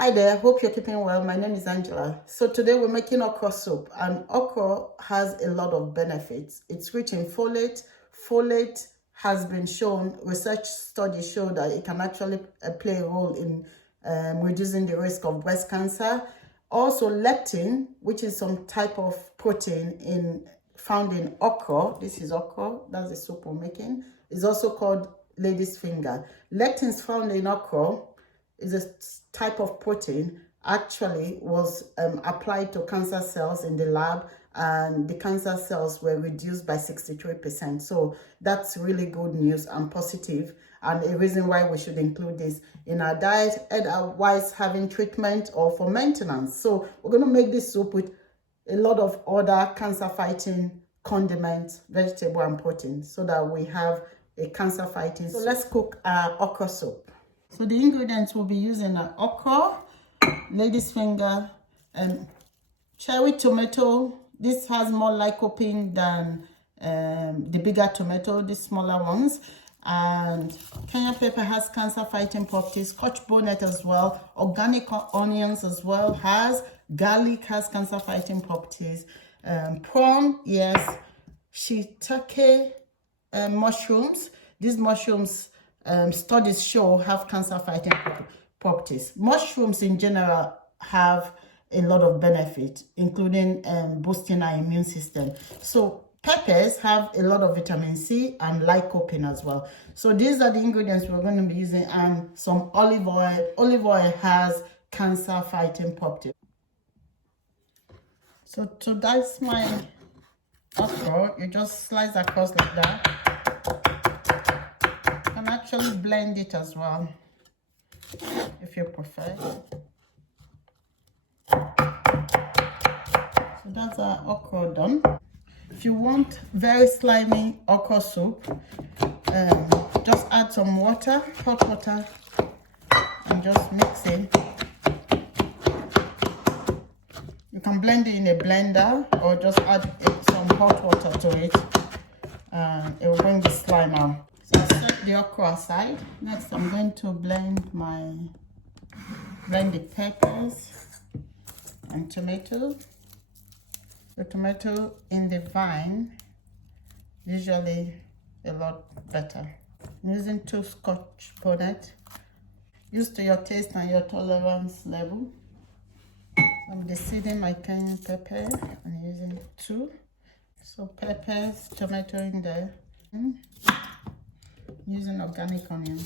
Hi there, hope you're keeping well. My name is Angela. So today we're making okra soup, and okra has a lot of benefits. It's rich in folate. Folate has been shown, research studies show that it can actually play a role in reducing the risk of breast cancer. Also lectin, which is some type of protein found in okra. This is okra, that's the soup we're making. It's also called lady's finger. Lectin is found in okra, is a type of protein, actually was applied to cancer cells in the lab, and the cancer cells were reduced by 63%. So that's really good news and positive, and a reason why we should include this in our diet, otherwise having treatment or for maintenance. So we're going to make this soup with a lot of other cancer fighting condiments, vegetable and protein, so that we have a cancer fighting. So let's cook our okra soup. So the ingredients we'll be using are okra, lady's finger, and cherry tomato. This has more lycopene than the bigger tomato, the smaller ones. And Kenya pepper has cancer fighting properties. Scotch bonnet as well. Organic onions as well has. Garlic has cancer fighting properties. Prawn, yes. Shiitake mushrooms. These mushrooms, studies show, have cancer fighting properties. Mushrooms in general have a lot of benefit, including boosting our immune system. So peppers have a lot of vitamin C and lycopene as well. So these are the ingredients we're going to be using, and some olive oil. Olive oil has cancer fighting properties. So to dice my okra, you just slice across like that. You can actually blend it as well if you prefer. So that's our okra done. If you want very slimy okra soup, just add some water, hot water, and just mix it. You can blend it in a blender or just add some hot water to it, and it will bring the slime out. So I'll set the okra aside. Next, I'm going to blend the peppers and tomato. The tomato in the vine, usually a lot better. I'm using 2 Scotch bonnet. Use to your taste and your tolerance level. I'm deseeding my cayenne pepper. I'm using 2. So peppers, tomato in there. Using organic onion.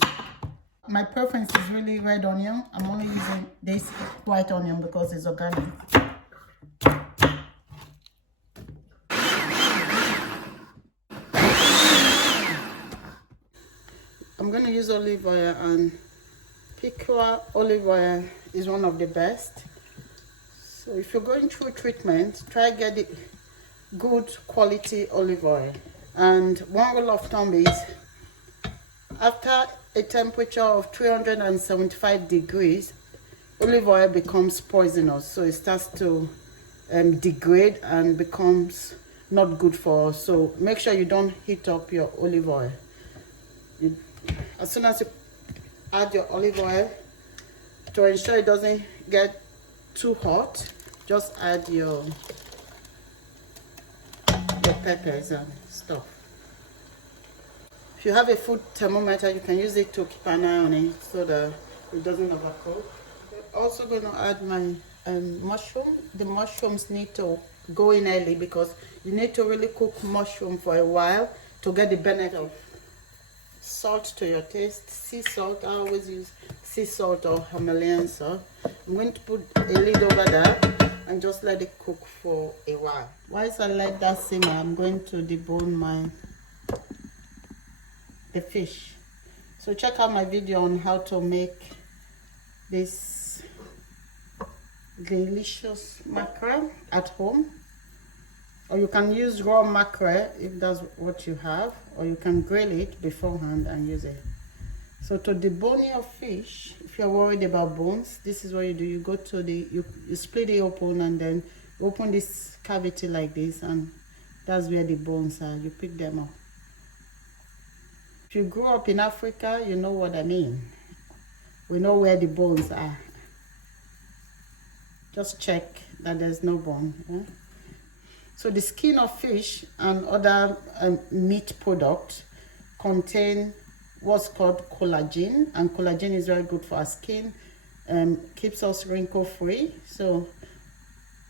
My preference is really red onion. I'm only using this white onion because it's organic. I'm going to use olive oil, and picua olive oil is one of the best. So if you're going through treatment, try get the good quality olive oil. And one rule of thumb is, after a temperature of 375 degrees, olive oil becomes poisonous. So it starts to degrade and becomes not good for us. So make sure you don't heat up your olive oil. As soon as you add your olive oil, to ensure it doesn't get too hot, just add your peppers and stuff. If you have a food thermometer, you can use it to keep an eye on it so that it doesn't overcook. I'm also going to add my mushroom. The mushrooms need to go in early because you need to really cook mushroom for a while to get the benefit of salt to your taste. Sea salt, I always use sea salt or Himalayan salt. I'm going to put a lid over that and just let it cook for a while. Whilst I let that simmer, I'm going to debone the fish. So check out my video on how to make this delicious mackerel at home. Or you can use raw mackerel if that's what you have, or you can grill it beforehand and use it. So to debone your fish, if you're worried about bones, this is what you do. You go to you split it open, and then open this cavity like this, and that's where the bones are. You pick them up. If you grew up in Africa, you know what I mean. We know where the bones are. Just check that there's no bone. Yeah? So the skin of fish and other meat products contain what's called collagen, and collagen is very good for our skin, keeps us wrinkle free. So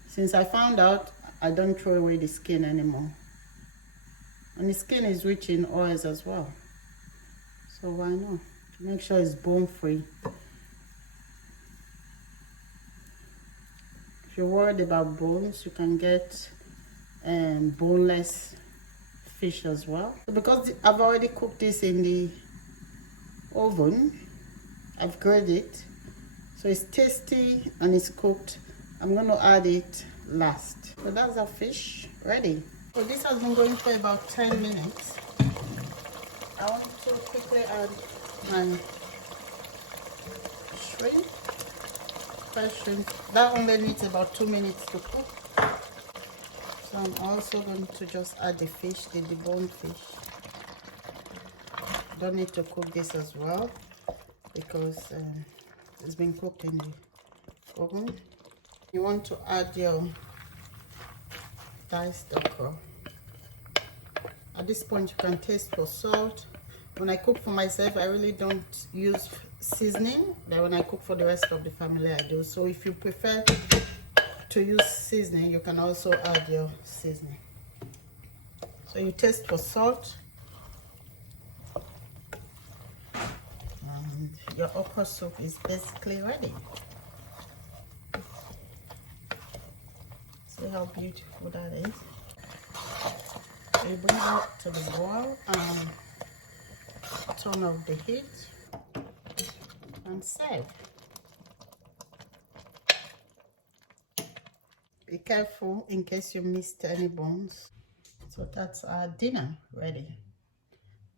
since I found out, I don't throw away the skin anymore. And the skin is rich in oils as well, so why not? Make sure it's bone free. If you're worried about bones, you can get boneless fish as well. So because I've already cooked this in the oven, I've grilled it, so it's tasty and it's cooked. I'm going to add it last. So that's our fish ready. So this has been going for about 10 minutes. I want to quickly add my shrimp. Fresh shrimp. That only needs about 2 minutes to cook. So I'm also going to just add the fish, the deboned fish. Don't need to cook this as well because it's been cooked in the oven. You want to add your diced okra. At this point you can taste for salt. When I cook for myself, I really don't use seasoning, but when I cook for the rest of the family I do. So if you prefer to use seasoning, you can also add your seasoning. So you taste for salt, and your okra soup is basically ready. See how beautiful that is. So you bring it to the boil and turn off the heat and serve. Be careful in case you missed any bones. So that's our dinner ready.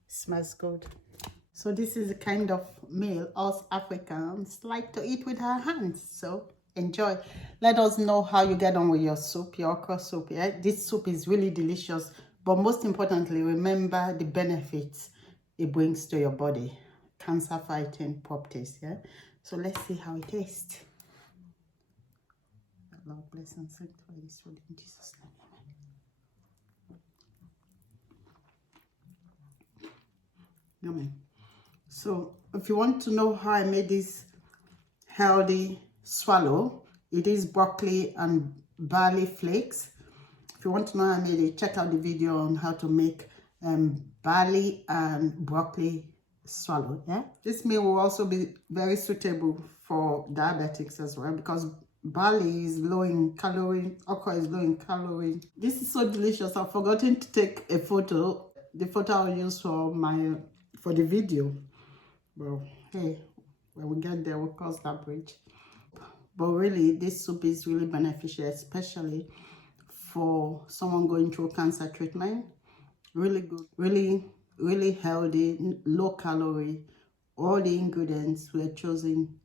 Smells good. So this is the kind of meal us Africans like to eat with our hands. So enjoy. Let us know how you get on with your soup, your okra soup. Yeah, this soup is really delicious. But most importantly, remember the benefits it brings to your body. Cancer fighting properties. Yeah. So let's see how it tastes. Lord bless and sanctify this food in Jesus' name. Yummy. So if you want to know how I made this healthy swallow, it is broccoli and barley flakes. If you want to know how I made it, check out the video on how to make barley and broccoli swallow. Yeah, this meal will also be very suitable for diabetics as well, because barley is low in calorie, okra is low in calorie. This is so delicious. I've forgotten to take a photo. The photo I'll use for the video. Well, hey, when we get there, we'll cross that bridge. But really, this soup is really beneficial, especially for someone going through cancer treatment. Really good, really healthy, low calorie. All the ingredients were chosen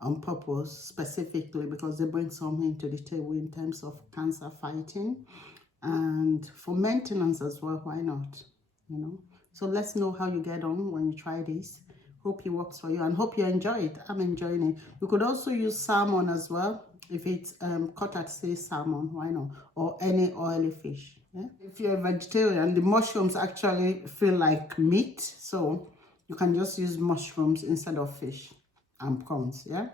on purpose, specifically because they bring something to the table in terms of cancer fighting and for maintenance as well. Why not? You know. So let's know how you get on when you try this. Hope it works for you and hope you enjoy it. I'm enjoying it. You could also use salmon as well. If it's cut at sea salmon, why not? Or any oily fish. Yeah? If you're a vegetarian, the mushrooms actually feel like meat. So you can just use mushrooms instead of fish and prawns. Yeah.